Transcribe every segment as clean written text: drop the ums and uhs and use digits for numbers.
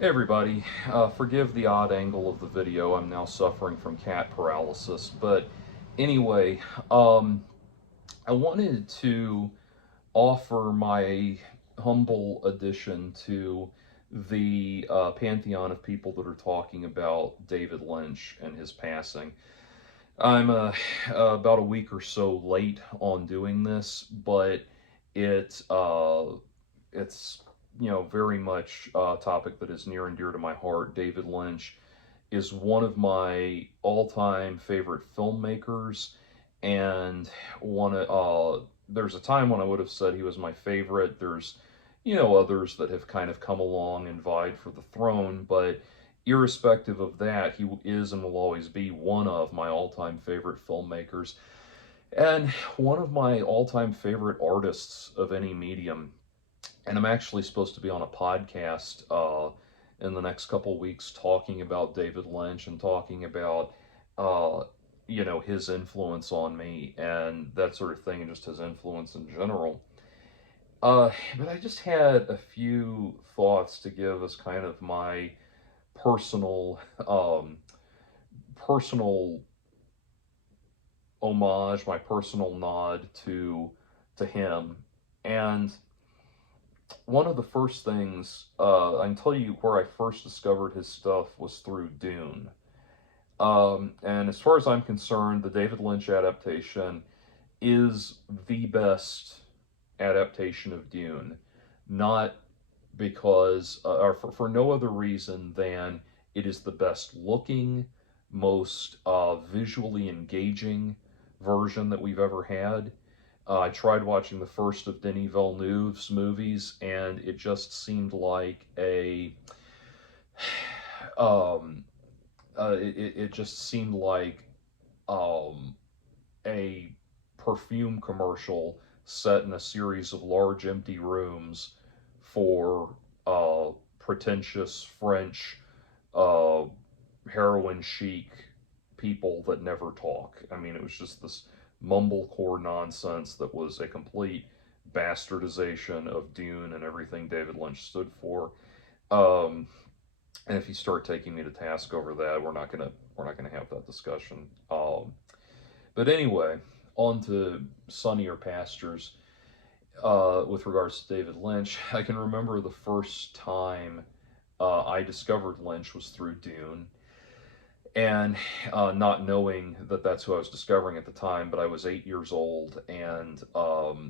Hey everybody, forgive the odd angle of the video. I'm now suffering from cat paralysis. But anyway, um, I wanted to offer my humble addition to the pantheon of people that are talking about David Lynch and his passing. I'm about a week or so late on doing this, but it it's very much a topic that is near and dear to my heart. David Lynch is one of my all-time favorite filmmakers, and one there's a time when I would have said he was my favorite. There's others that have kind of come along and vied for the throne, but irrespective of that, he is and will always be one of my all-time favorite filmmakers and one of my all-time favorite artists of any medium. And I'm actually supposed to be on a podcast in the next couple weeks talking about David Lynch and talking about uh, his influence on me and that sort of thing, and just his influence in general. But I just had a few thoughts to give as kind of my personal personal homage, my personal nod to him. And one of the first things I can tell you where I first discovered his stuff was through Dune. And as far as I'm concerned, the David Lynch adaptation is the best adaptation of Dune. Not because, or for no other reason than it is the best looking, most visually engaging version that we've ever had. I tried watching the first of Denis Villeneuve's movies, and it just seemed like um, it just seemed like um, a perfume commercial set in a series of large empty rooms for pretentious French uh, heroin chic people that never talk. I mean, it was just this mumblecore nonsense that was a complete bastardization of Dune and everything David Lynch stood for. Um, and if you start taking me to task over that, we're not gonna have that discussion. But anyway, on to sunnier pastures. With regards to David Lynch, I can remember the first time I discovered Lynch was through Dune, and not knowing that that's who I was discovering at the time. But I was 8 years old, and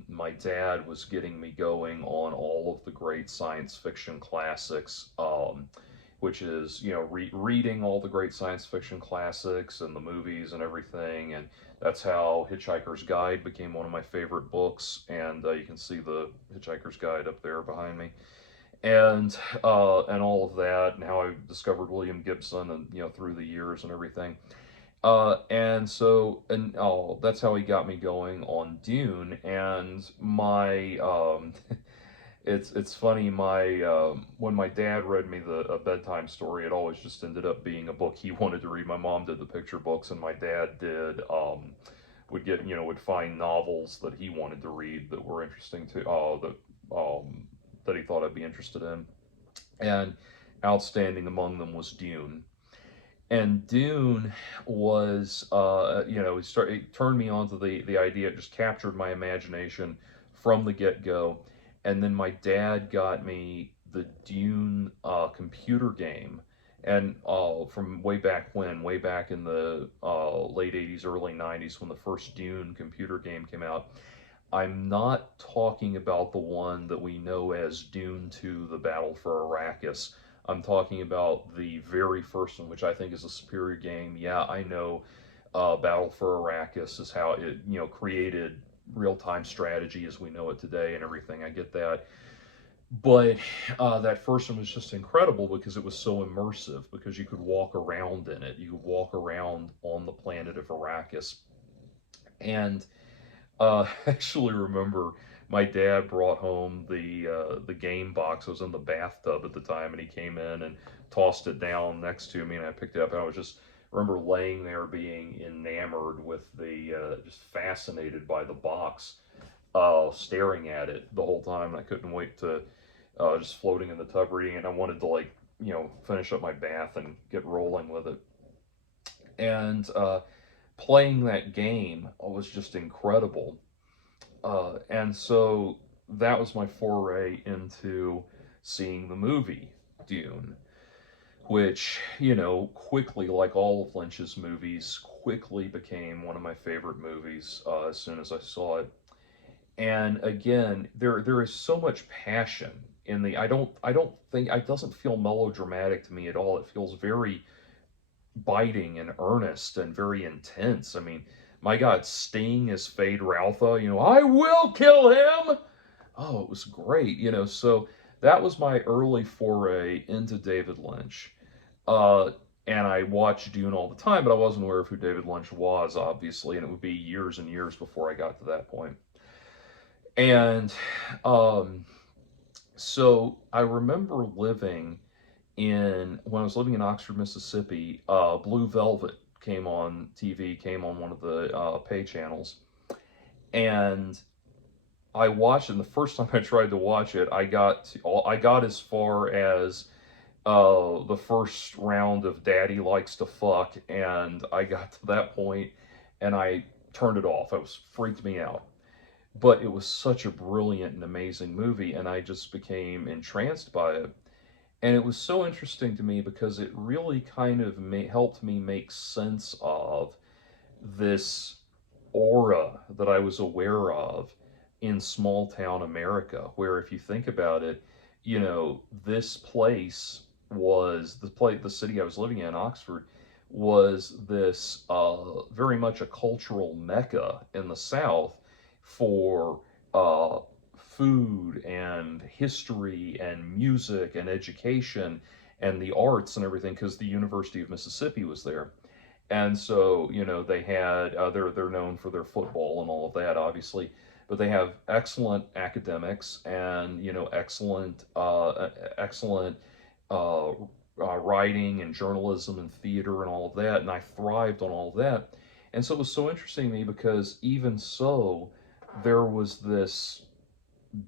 my dad was getting me going on all of the great science fiction classics, which is reading all the great science fiction classics and the movies and everything. And that's how Hitchhiker's Guide became one of my favorite books. And you can see the Hitchhiker's Guide up there behind me, and all of that, and how I discovered William Gibson, and through the years and everything. And so, and oh, that's how he got me going on Dune. And my it's funny, my when my dad read me the a bedtime story, it always just ended up being a book he wanted to read. My mom did the picture books, and my dad did would find novels that he wanted to read that were interesting to that he thought I'd be interested in. And outstanding among them was Dune. And Dune was, it turned me on to the idea. It just captured my imagination from the get go. And then my dad got me the Dune computer game, and from way back when, way back in the late '80s, early '90s, when the first Dune computer game came out. I'm not talking about the one that we know as Dune 2, The Battle for Arrakis. I'm talking about the very first one, which I think is a superior game. Yeah, I know Battle for Arrakis is how it, created real-time strategy as we know it today and everything. I get that. But that first one was just incredible because it was so immersive, because you could walk around in it. You could walk around on the planet of Arrakis. And I actually remember my dad brought home the game box. I was in the bathtub at the time, and he came in and tossed it down next to me, and I picked it up, and I was just remember laying there being enamored with the just fascinated by the box, staring at it the whole time. And I couldn't wait to just floating in the tub reading it. And I wanted to like finish up my bath and get rolling with it. And playing that game was just incredible. And so that was my foray into seeing the movie Dune, which, quickly, like all of Lynch's movies, quickly became one of my favorite movies as soon as I saw it. And again, there is so much passion in the. I don't think it doesn't feel melodramatic to me at all. It feels very biting and earnest and very intense. I mean, my God, Sting as Fade Ralpha, I will kill him. Oh, it was great, So that was my early foray into David Lynch. Uh, and I watched Dune all the time, but I wasn't aware of who David Lynch was, obviously, and it would be years and years before I got to that point. And um, so I remember when I was living in Oxford, Mississippi, Blue Velvet came on TV, came on one of the pay channels, and I watched it. And the first time I tried to watch it, I got as far as the first round of Daddy Likes to Fuck, and I got to that point, and I turned it off. It was freaked me out. But it was such a brilliant and amazing movie, and I just became entranced by it. And it was so interesting to me because it really kind of helped me make sense of this aura that I was aware of in small town America, where if you think about it, this place the city I was living in, Oxford, was this very much a cultural mecca in the South for food and history and music and education and the arts and everything, because the University of Mississippi was there. And so, they had they're known for their football and all of that, obviously, but they have excellent academics and excellent uh, writing and journalism and theater and all of that. And I thrived on all of that. And so it was so interesting to me because even so, there was this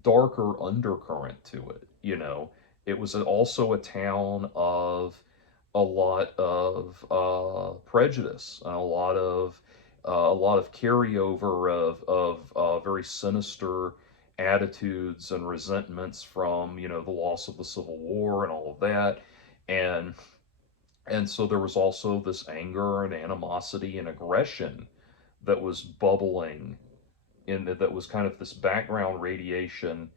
darker undercurrent to it. It was also a town of a lot of prejudice and a lot of carryover of very sinister attitudes and resentments from the loss of the Civil War and all of that, and so there was also this anger and animosity and aggression that was bubbling that was kind of this background radiation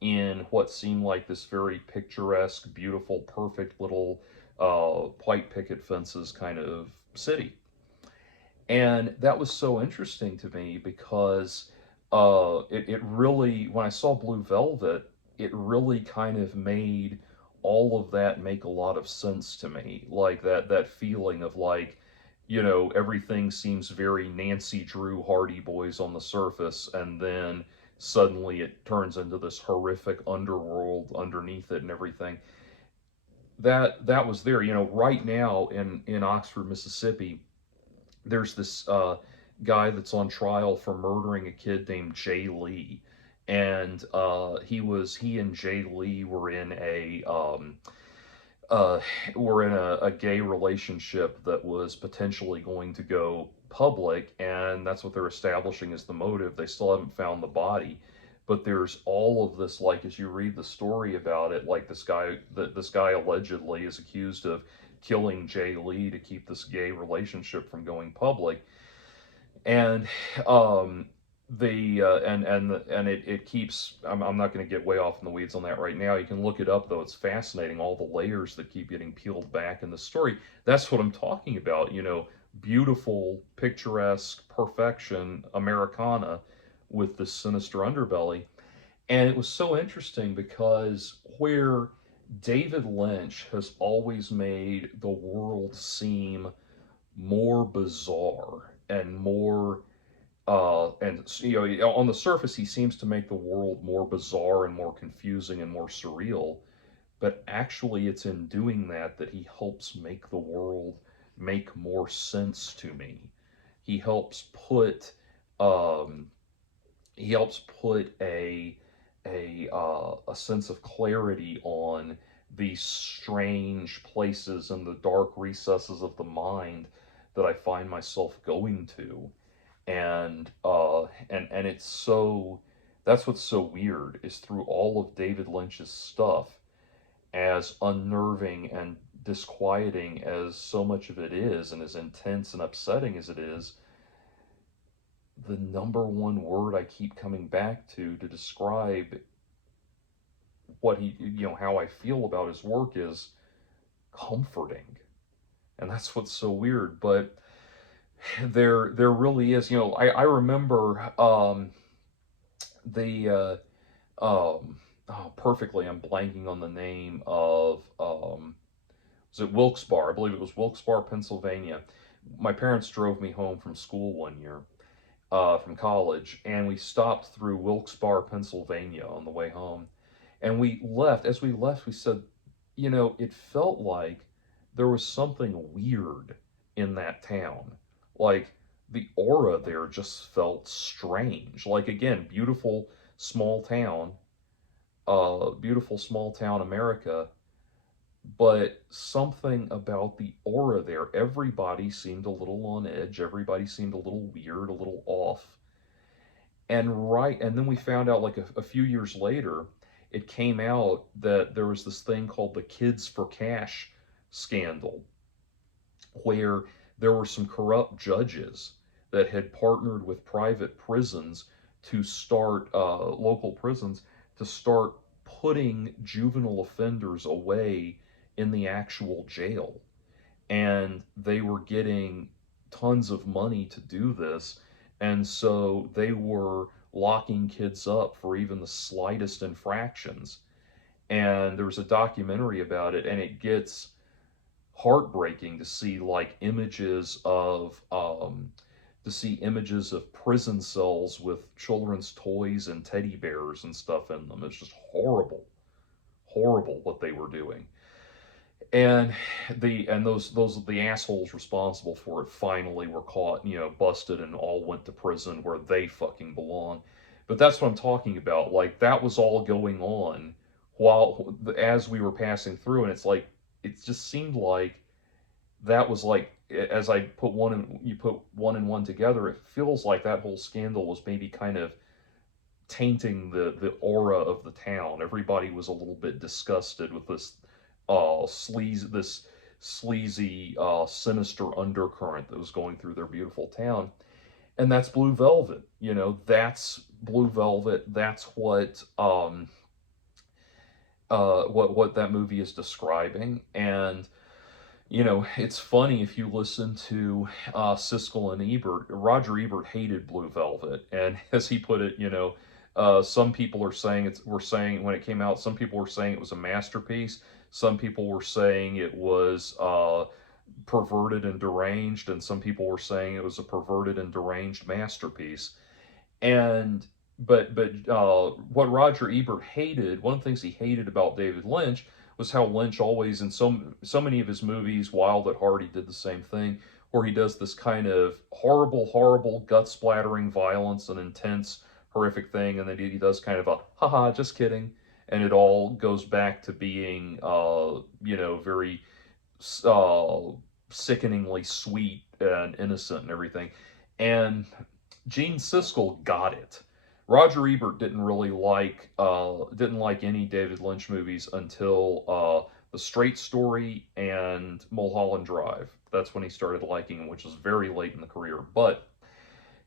in what seemed like this very picturesque, beautiful, perfect little white picket fences kind of city. And that was so interesting to me because it really, when I saw Blue Velvet, it really kind of made all of that make a lot of sense to me. Like that feeling of like, everything seems very Nancy Drew Hardy Boys on the surface, and then suddenly it turns into this horrific underworld underneath it and everything. That was there. Right now in Oxford, Mississippi, there's this guy that's on trial for murdering a kid named Jay Lee, and he and Jay Lee were in a gay relationship that was potentially going to go public, and that's what they're establishing as the motive. They still haven't found the body, but there's all of this, like, as you read the story about it, like this guy allegedly is accused of killing Jay Lee to keep this gay relationship from going public, and it keeps. I'm not going to get way off in the weeds on that right now. You can look it up, though. It's fascinating, all the layers that keep getting peeled back in the story. That's what I'm talking about. Beautiful, picturesque perfection, Americana, with this sinister underbelly. And it was so interesting because where David Lynch has always made the world seem more bizarre and more and on the surface he seems to make the world more bizarre and more confusing and more surreal, but actually it's in doing that he helps make the world make more sense to me. He helps put um, a sense of clarity on these strange places and the dark recesses of the mind that I find myself going to. And it's so, that's what's so weird, is through all of David Lynch's stuff, as unnerving and disquieting as so much of it is, and as intense and upsetting as it is, the number one word I keep coming back to describe what he, how I feel about his work, is comforting. And that's what's so weird. But there really is, I remember the oh, perfectly, I'm blanking on the name of, was it Wilkes-Barre? I believe it was Wilkes-Barre, Pennsylvania. My parents drove me home from school one year, from college, and we stopped through Wilkes-Barre, Pennsylvania on the way home. And we left. As we left, we said, it felt like there was something weird in that town. Like, the aura there just felt strange. Like, again, beautiful small town America, but something about the aura there. Everybody seemed a little on edge. Everybody seemed a little weird, a little off. And then we found out, like, a few years later, it came out that there was this thing called the Kids for Cash scandal, where there were some corrupt judges that had partnered with private prisons to start, local prisons, to start putting juvenile offenders away in the actual jail. And they were getting tons of money to do this. And so they were locking kids up for even the slightest infractions. And there was a documentary about it, and it gets heartbreaking to see, like, images of prison cells with children's toys and teddy bears and stuff in them. It's just horrible, horrible what they were doing. And the assholes responsible for it finally were caught, busted, and all went to prison where they fucking belong. But that's what I'm talking about. Like, that was all going on while, as we were passing through, and it's like, it just seemed like that was like, as I put one and you put one and one together, it feels like that whole scandal was maybe kind of tainting the aura of the town. Everybody was a little bit disgusted with this sleazy, sinister undercurrent that was going through their beautiful town. And that's Blue Velvet. That's Blue Velvet. That's what that movie is describing. And it's funny, if you listen to, Siskel and Ebert. Roger Ebert hated Blue Velvet, and as he put it, some people were saying when it came out, some people were saying it was a masterpiece. Some people were saying it was, perverted and deranged, and some people were saying it was a perverted and deranged masterpiece. And what Roger Ebert hated, one of the things he hated about David Lynch, was how Lynch always, in so many of his movies, Wild at Heart, he did the same thing, where he does this kind of horrible, gut splattering violence and intense, horrific thing, and then he does kind of a haha, just kidding, and it all goes back to being, very, uh, sickeningly sweet and innocent and everything. And Gene Siskel got it. Roger Ebert didn't like any David Lynch movies until, The Straight Story and Mulholland Drive. That's when he started liking them, which was very late in the career. But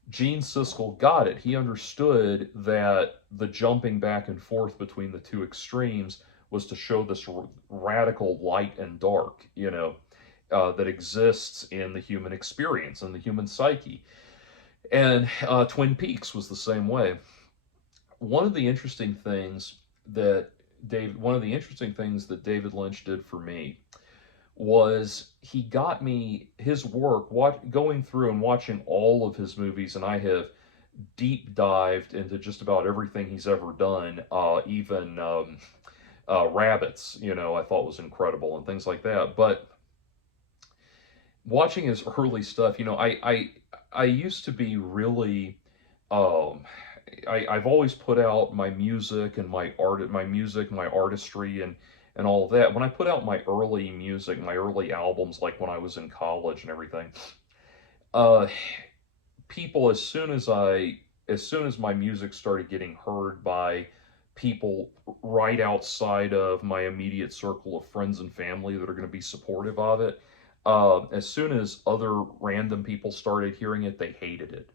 Gene Siskel got it. He understood that the jumping back and forth between the two extremes was to show this radical light and dark, that exists in the human experience and the human psyche. And, Twin Peaks was the same way. One of the interesting things that One of the interesting things that David Lynch did for me was he got me his work, going through and watching all of his movies, and I have deep dived into just about everything he's ever done, even, Rabbits, I thought was incredible and things like that. But watching his early stuff, I used to be really, um, I've always put out my music and my art, my music, my artistry, and and all of that. When I put out my early music, my early albums, like when I was in college and everything, uh, people, as soon as my music started getting heard by people right outside of my immediate circle of friends and family that are going to be supportive of it, as soon as other random people started hearing it, they hated it,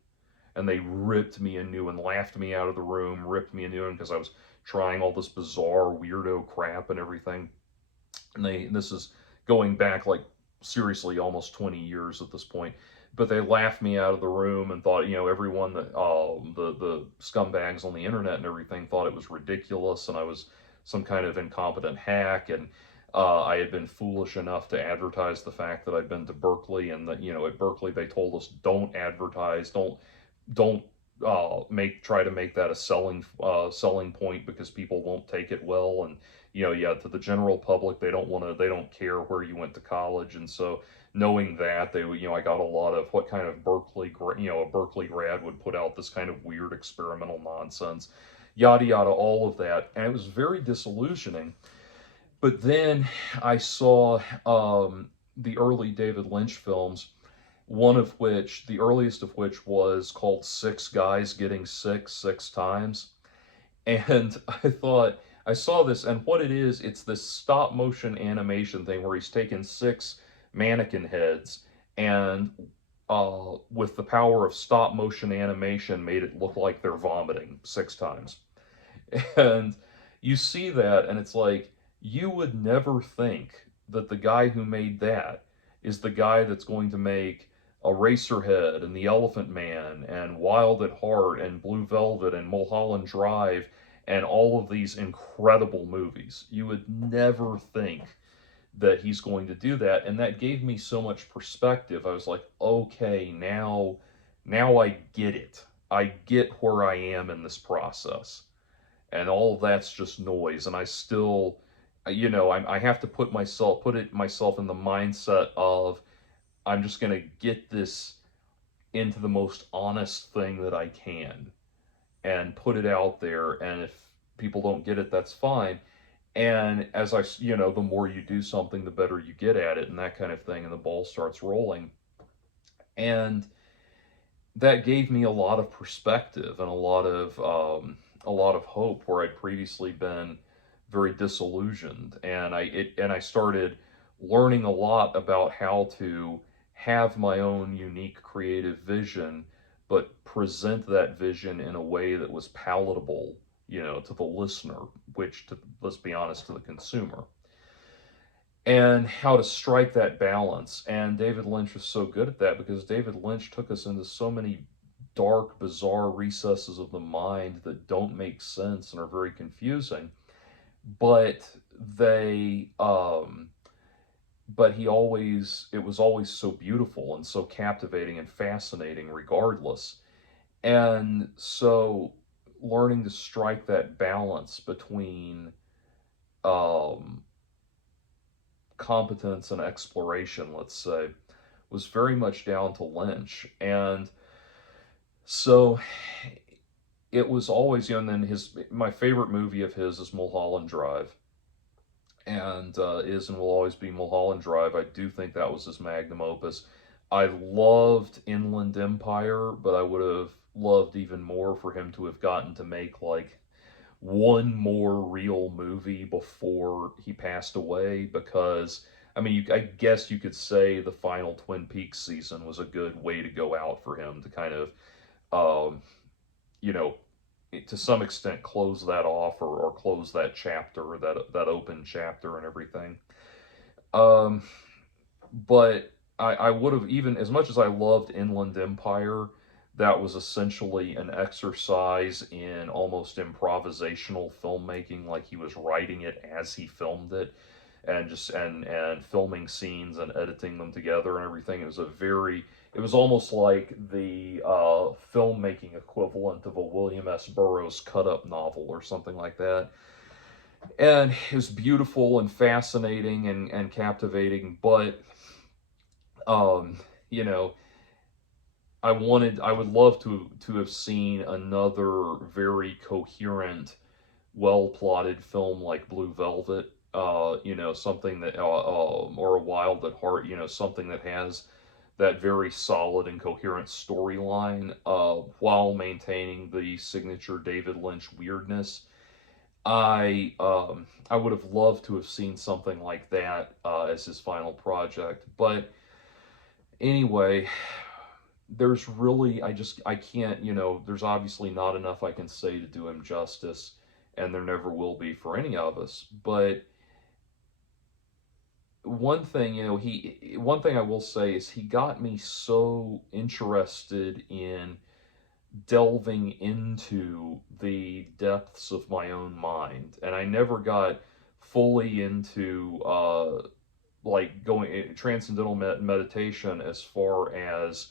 and they ripped me a new one, laughed me out of the room, ripped me a new one because I was trying all this bizarre weirdo crap and everything. And this is going back like seriously almost 20 years at this point. But they laughed me out of the room and thought, everyone that the scumbags on the internet and everything thought it was ridiculous, and I was some kind of incompetent hack, and I had been foolish enough to advertise the fact that I'd been to Berkeley, and that at Berkeley they told us don't advertise, don't make try to make that a selling point because people won't take it well. And yeah, to the general public, they don't care where you went to college. And so knowing that, I got a lot of what kind of a Berkeley grad would put out this kind of weird experimental nonsense, yada yada, all of that, and it was very disillusioning. But then I saw the early David Lynch films, one of which, the earliest of which, was called Six Guys Getting Sick Six Times. And I thought, I saw this, and what it is, it's this stop motion animation thing where he's taken six mannequin heads and with the power of stop motion animation made it look like they're vomiting six times. And you see that, and it's like, you would never think that the guy who made that is the guy that's going to make Eraserhead and The Elephant Man and Wild at Heart and Blue Velvet and Mulholland Drive and all of these incredible movies. You would never think that he's going to do that, and that gave me so much perspective. I was like, okay, now I get it. I get where I am in this process, and all of that's just noise. And I still, I have to put myself in the mindset of, I'm just going to get this into the most honest thing that I can and put it out there. And if people don't get it, that's fine. And as the more you do something, the better you get at it, and that kind of thing. And the ball starts rolling. And that gave me a lot of perspective and a lot of hope where I'd previously been very disillusioned. And I started learning a lot about how to have my own unique creative vision, but present that vision in a way that was palatable, to the listener, which, let's be honest, to the consumer, and how to strike that balance. And David Lynch was so good at that because David Lynch took us into so many dark, bizarre recesses of the mind that don't make sense and are very confusing, but they but it was always so beautiful and so captivating and fascinating regardless. And so learning to strike that balance between um, competence and exploration, let's say, was very much down to Lynch. And so it was always, and then my favorite movie of his is Mulholland Drive, and is and will always be Mulholland Drive. I do think that was his magnum opus. I loved Inland Empire, but I would have loved even more for him to have gotten to make like one more real movie before he passed away, because I mean, I guess you could say the final Twin Peaks season was a good way to go out for him to kind of, um, you know, to some extent close that off, or close that chapter, or that open chapter and everything. Um, but I would have, even as much as I loved Inland Empire, that was essentially an exercise in almost improvisational filmmaking, like he was writing it as he filmed it, and just and filming scenes and editing them together and everything. It was almost like the filmmaking equivalent of a William S. Burroughs cut-up novel or something like that. And it was beautiful and fascinating and captivating, but um, you know, I would love to have seen another very coherent, well plotted film like Blue Velvet, something that, or a wild at heart, something that has that very solid and coherent storyline, while maintaining the signature David Lynch weirdness. I would have loved to have seen something like that as his final project, but anyway, there's really I can't, there's obviously not enough I can say to do him justice, and there never will be for any of us. But one thing I will say is he got me so interested in delving into the depths of my own mind, and I never got fully into like going transcendental meditation as far as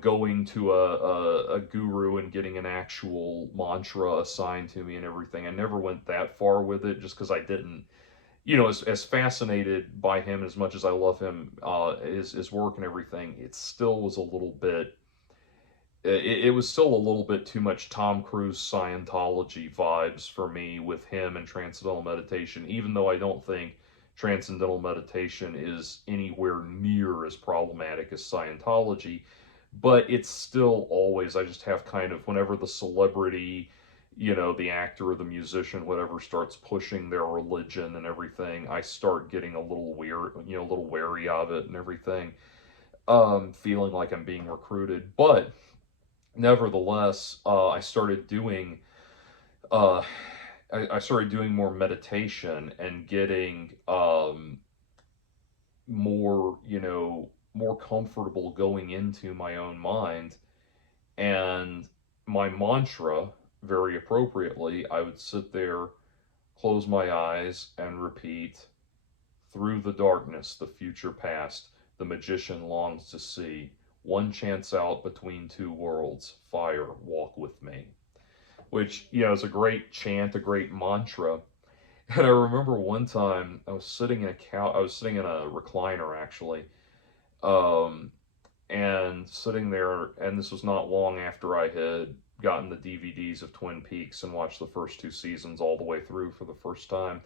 going to a guru and getting an actual mantra assigned to me and everything. I never went that far with it just because I didn't, as fascinated by him as much as I love him, his work and everything, it still was a little bit, it was still a little bit too much Tom Cruise Scientology vibes for me with him and Transcendental Meditation, even though I don't think Transcendental Meditation is anywhere near as problematic as Scientology. But it's still always, I just have kind of, whenever the celebrity, the actor or the musician, whatever, starts pushing their religion and everything, I start getting a little weird, a little wary of it and everything, feeling like I'm being recruited. But nevertheless, uh, I started doing more meditation and getting more comfortable going into my own mind. And my mantra, very appropriately, I would sit there, close my eyes, and repeat, "Through the darkness, the future past, the magician longs to see. One chance out between two worlds, fire, walk with me." Which, is a great chant, a great mantra. And I remember one time I was sitting in a recliner actually, um, and sitting there, and this was not long after I had gotten the DVDs of Twin Peaks and watched the first two seasons all the way through for the first time.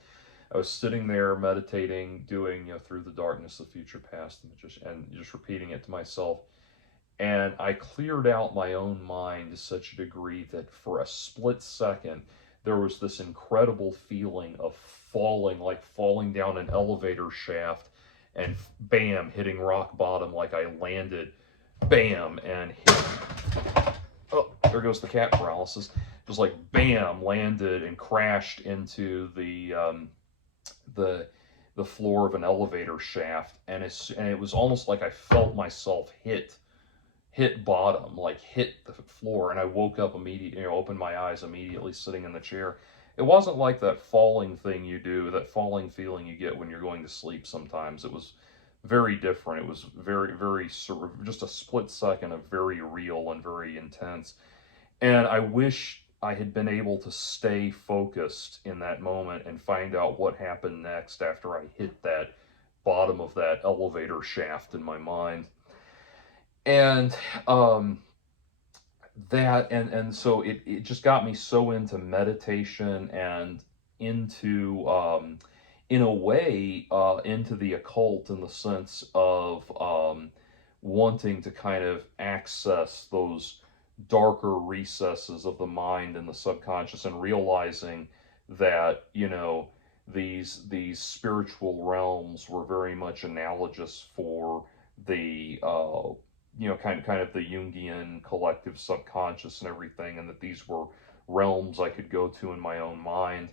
I was sitting there meditating, doing, through the darkness, the future past, and just repeating it to myself. And I cleared out my own mind to such a degree that for a split second, there was this incredible feeling of falling down an elevator shaft and bam, hitting rock bottom like I landed, bam, and hit. Oh, there goes the cat paralysis. Just like bam, landed and crashed into the the floor of an elevator shaft, and it was almost like I felt myself hit bottom, like hit the floor, and I woke up immediately, opened my eyes immediately, sitting in the chair. It wasn't like that falling thing you do, that falling feeling you get when you're going to sleep sometimes. It was very different. It was very, very sort of just a split second of very real and very intense. And I wish I had been able to stay focused in that moment and find out what happened next after I hit that bottom of that elevator shaft in my mind. And and so it just got me so into meditation and into in a way into the occult, in the sense of wanting to kind of access those darker recesses of the mind and the subconscious, and realizing that these spiritual realms were very much analogous for the kind of the Jungian collective subconscious and everything, and that these were realms I could go to in my own mind.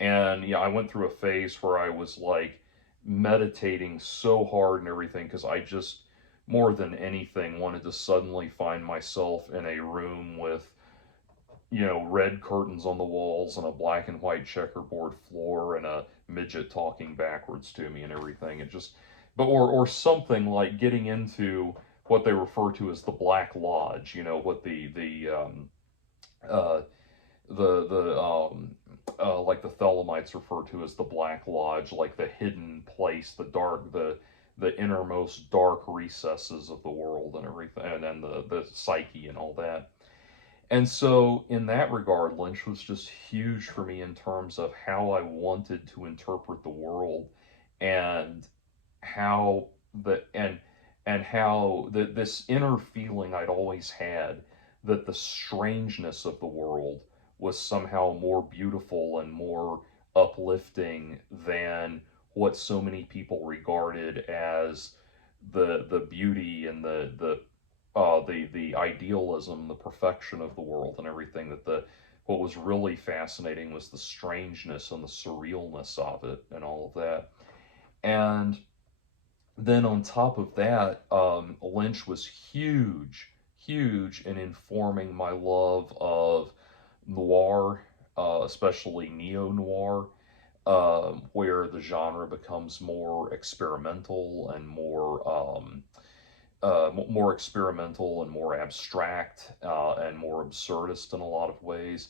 And I went through a phase where I was like meditating so hard and everything because I just, more than anything, wanted to suddenly find myself in a room with red curtains on the walls and a black and white checkerboard floor and a midget talking backwards to me and everything. It just, but or something like getting into what they refer to as the Black Lodge. What uh, like the Thelemites refer to as the Black Lodge, like the hidden place, the innermost dark recesses of the world and everything, and the psyche and all that. And so, in that regard, Lynch was just huge for me in terms of how I wanted to interpret the world, and how the and how this inner feeling I'd always had that the strangeness of the world was somehow more beautiful and more uplifting than what so many people regarded as the beauty and the idealism, the perfection of the world and everything. That the what was really fascinating was the strangeness and the surrealness of it and all of that. And then on top of that, Lynch was huge in informing my love of noir, especially neo noir, where the genre becomes more experimental and more experimental and more abstract, and more absurdist in a lot of ways.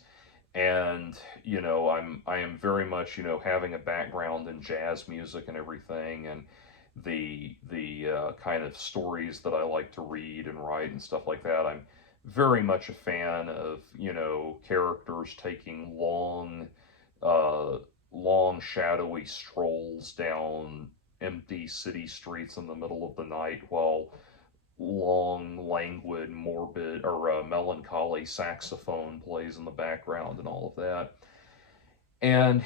And I am very much, having a background in jazz music and everything, and the kind of stories that I like to read and write and stuff like that. I'm very much a fan of characters taking uh, long shadowy strolls down empty city streets in the middle of the night while long, languid, morbid, or melancholy saxophone plays in the background and all of that. And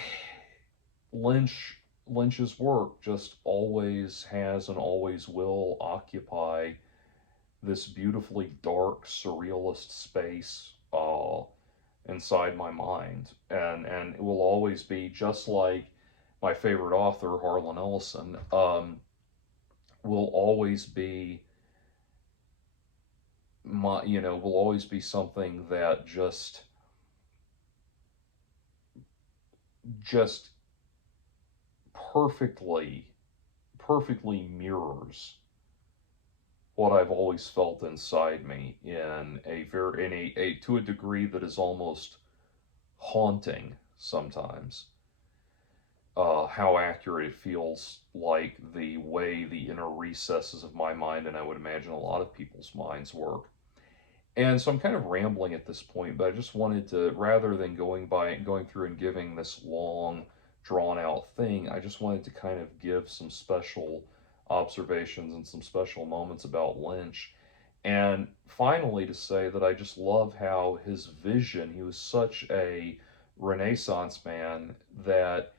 Lynch's work just always has and always will occupy this beautifully dark, surrealist space inside my mind, and it will always be just like my favorite author, Harlan Ellison, will always be will always be something that just perfectly perfectly mirrors what I've always felt inside me in a to a degree that is almost haunting sometimes. How accurate it feels, like the way the inner recesses of my mind, and I would imagine a lot of people's minds, work. And so I'm kind of rambling at this point, but I just wanted to, rather than going through and giving this long, drawn out thing, I just wanted to kind of give some special observations and some special moments about Lynch. And finally, to say that I just love how his vision, he was such a Renaissance man, that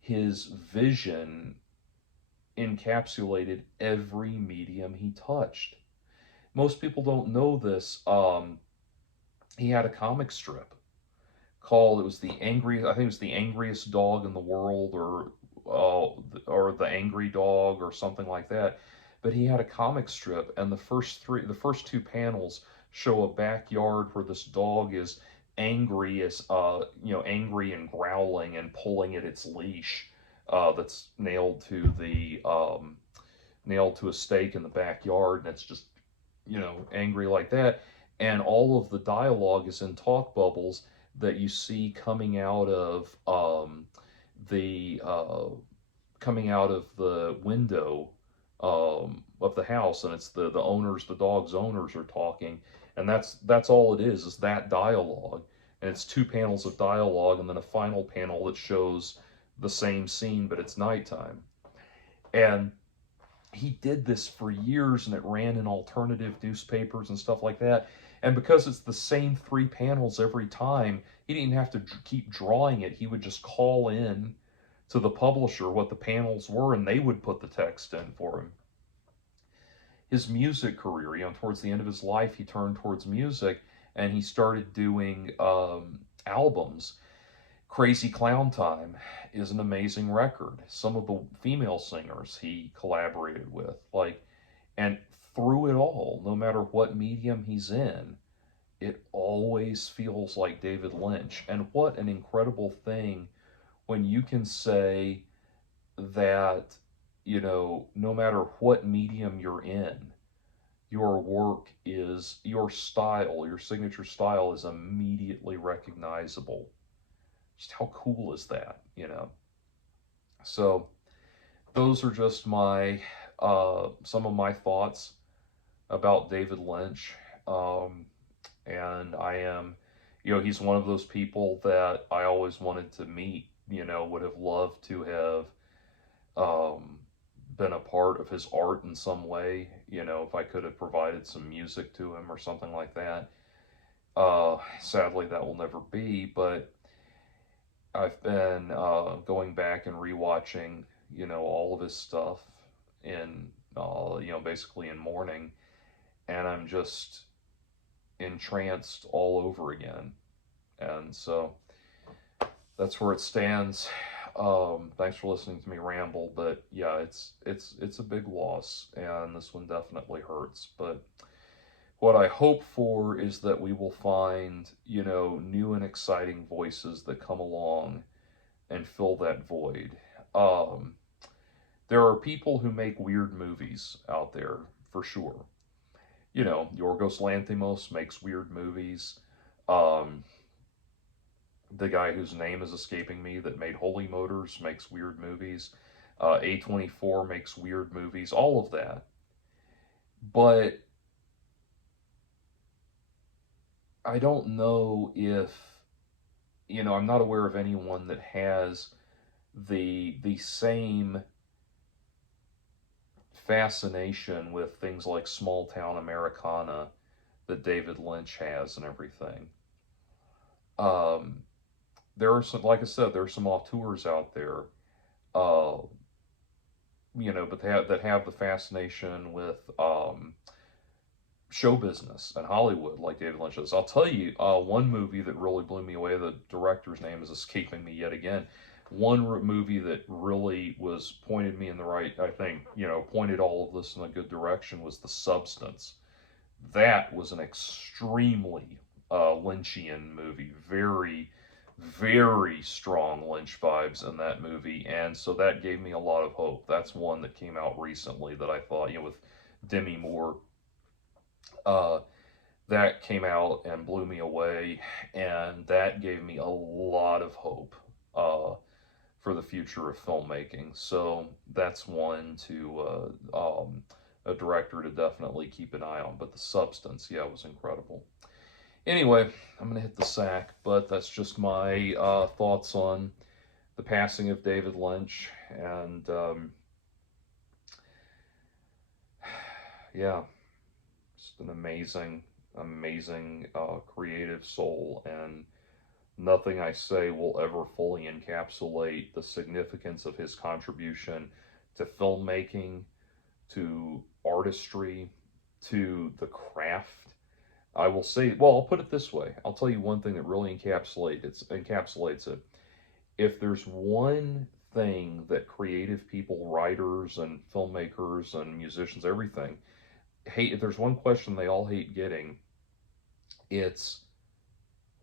his vision encapsulated every medium he touched. Most people don't know this. He had a comic strip called, it was the angry, I think it was the angriest dog in the world, or the angry dog, or something like that. But he had a comic strip, and the first two panels show a backyard where this dog is angry and growling and pulling at its leash, that's nailed to a stake in the backyard, and it's just angry like that. And all of the dialogue is in talk bubbles that you see the coming out of the window of the house, and it's the dog's owners are talking, and that's all it is that dialogue, and it's two panels of dialogue, and then a final panel that shows the same scene, but it's nighttime. And he did this for years, and it ran in alternative newspapers and stuff like that. And because it's the same three panels every time, he didn't have to keep drawing it. He would just call in to the publisher what the panels were, and they would put the text in for him. His music career, towards the end of his life, he turned towards music, and he started doing albums. Crazy Clown Time is an amazing record. Some of the female singers he collaborated with, and through it all, no matter what medium he's in, it always feels like David Lynch. And what an incredible thing when you can say that, no matter what medium you're in, your work is, your signature style is immediately recognizable. Just how cool is that? So those are just my some of my thoughts about David Lynch. and I am, he's one of those people that I always wanted to meet. Would have loved to have um, been a part of his art in some way. If I could have provided some music to him or something like that. Sadly, that will never be. But I've been going back and rewatching, all of his stuff in, basically in mourning, and I'm just entranced all over again. And so that's where it stands. Thanks for listening to me ramble, but yeah, it's a big loss, and this one definitely hurts. But what I hope for is that we will find, new and exciting voices that come along and fill that void. Um, there are people who make weird movies out there for sure. Yorgos Lanthimos makes weird movies. Um, the guy whose name is escaping me that made Holy Motors makes weird movies. A24 makes weird movies. All of that. But I don't know if, I'm not aware of anyone that has the same fascination with things like small town Americana that David Lynch has and everything. Um, there are some, like I said, there are some auteurs out there, uh, but that have the fascination with show business and Hollywood, like David Lynch does. I'll tell you, one movie that really blew me away. The director's name is escaping me yet again. One movie that really was pointed me in the right, I think, pointed all of this in a good direction was The Substance. That was an extremely Lynchian movie. Very, very strong Lynch vibes in that movie, and so that gave me a lot of hope. That's one that came out recently that I thought, with Demi Moore, uh, that came out and blew me away, and that gave me a lot of hope for the future of filmmaking. So that's one to a director to definitely keep an eye on. But The Substance, yeah, was incredible. Anyway, I'm gonna hit the sack, but that's just my thoughts on the passing of David Lynch, and yeah, just an amazing, amazing creative soul, and nothing I say will ever fully encapsulate the significance of his contribution to filmmaking, to artistry, to the craft. I will say, well, I'll put it this way. I'll tell you one thing that really encapsulates it. If there's one thing that creative people, writers and filmmakers and musicians, everything, hate, if there's one question they all hate getting, it's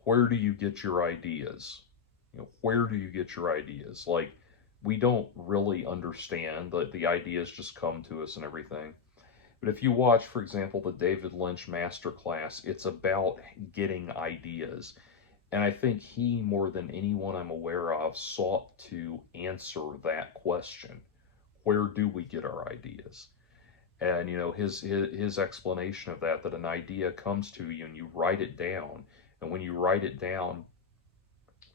where do you get your ideas? Where do you get your ideas? Like, we don't really understand that the ideas just come to us and everything. But if you watch, for example, the David Lynch masterclass, it's about getting ideas. And I think he, more than anyone I'm aware of, sought to answer that question. Where do we get our ideas? And his explanation of that an idea comes to you and you write it down. And when you write it down,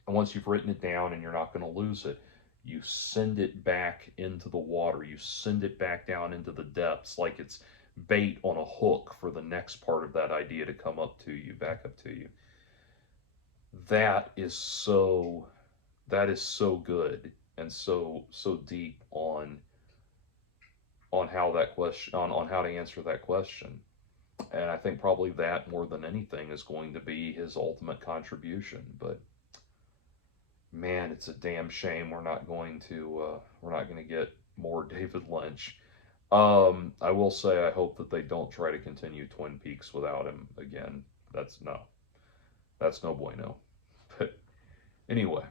and once you've written it down and you're not going to lose it, you send it back into the water. You send it back down into the depths like it's bait on a hook for the next part of that idea to come up to you, back up to you. That is so good and so deep on how that question on how to answer that question. And I think probably that more than anything is going to be his ultimate contribution. But man, it's a damn shame we're not going to get more David Lynch. I will say I hope that they don't try to continue Twin Peaks without him again. That's no bueno. But anyway,